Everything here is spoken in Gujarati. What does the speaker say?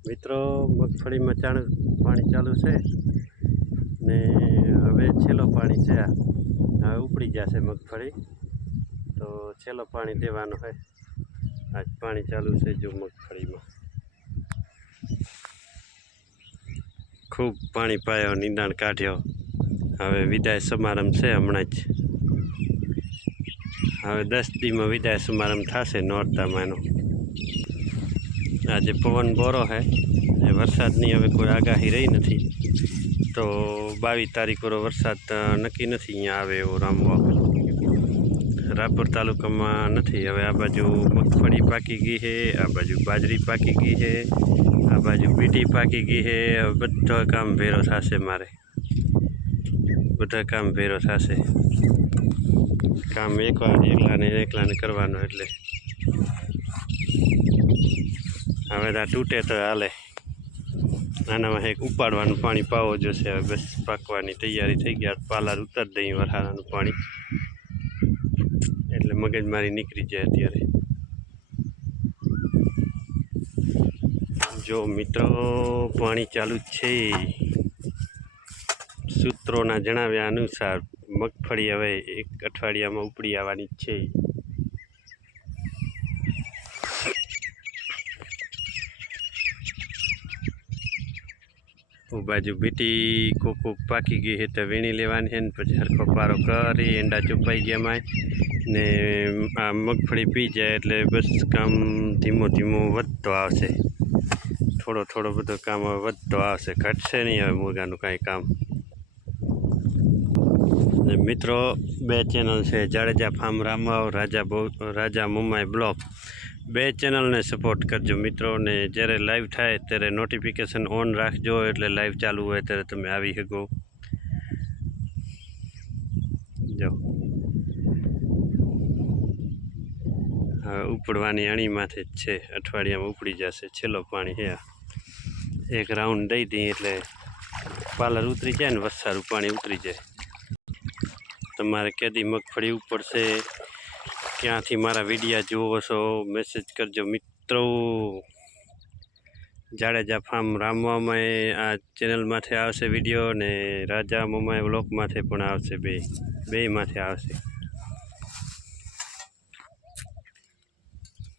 મિત્રો મગફળીમાં પાણી ચાલુ છે ને હવે છેલ્લો પાણી છે હવે ઉપડી જશે મગફળી તો છેલ્લો પાણી દેવાનું હોય આજ પાણી ચાલુ છે જો મગફળીમાં ખૂબ પાણી પાયો નિંદાણ કાઢ્યો હવે વિદાય સમારંભ છે હમણાં જ હવે 10 દીમાં વિદાય સમારંભ થશે નોરતામાં એનો આજે પવન બોરો है વરસાદની હવે કોઈ આગાહી રહી નથી તો 22 તારીખ પર વરસાદ નક્કી નથી અહીંયા આવે એવો રાપર તાલુકામાં નથી હવે આ બાજુ મગફળી પાકી ગઈ છે આ બાજુ બાજરી પાકી ગઈ છે આ બાજુ બીટી પાકી ગઈ છે બધા કામ ભેરો થશે મારે બધા કામ ભેરો થશે કામ એકલાને કરવાનું એટલે હવે આ તૂટે તો હાલે આનામાં એક ઉપાડવાનું પાણી પાવો જોશે હવે બસ પાકવાની તૈયારી થઈ ગયા પાલાર ઉતાર દઈ વરસાદનું પાણી એટલે મગજમારી નીકળી જાય અત્યારે જો મિત્રો પાણી ચાલુ જ છે સૂત્રોના જણાવ્યા અનુસાર મગફળી હવે 1 અઠવાડિયામાં ઉપડી આવવાની જ છે બાજુ બીટી કોક પાકી ગઈ છે તો વીણી લેવાની છે ને પછી હરખો પારો કરી એંડા ચૂપાઈ ગયા ને આ મગફળી પી જાય એટલે બસ કામ ધીમો વધતો આવશે થોડો બધો કામ હવે વધતો આવશે ઘટશે નહીં હવે મુરગાનું કાંઈ કામ મિત્રો 2 ચેનલ છે જાડેજા ફાર્મ રામવાવ રાજા મુંબઈ બ્લોક 2 ચેનલને સપોર્ટ કરજો મિત્રો ને જ્યારે લાઈવ થાય ત્યારે નોટિફિકેશન ઓન રાખજો એટલે લાઈવ ચાલુ હોય ત્યારે તમે આવી શકો જો હવે ઉપડવાની અણીમાંથી જ છે અઠવાડિયામાં ઉપડી જશે છેલ્લો પાણી છે એક રાઉન્ડ દઈ દઈએ એટલે પાલર ઉતરી જાય ને વસારું પાણી ઉતરી જાય તમારે કેદી મગફળી ઉપડશે ક્યાંથી મારા વિડીયા જુઓ છો મેસેજ કરજો મિત્રો જાડેજા ફાર્મ રામવામાં આ ચેનલમાંથી આવશે વિડીયો ને રાજા મુંબઈ બ્લોકમાંથી પણ આવશે બેમાંથી આવશે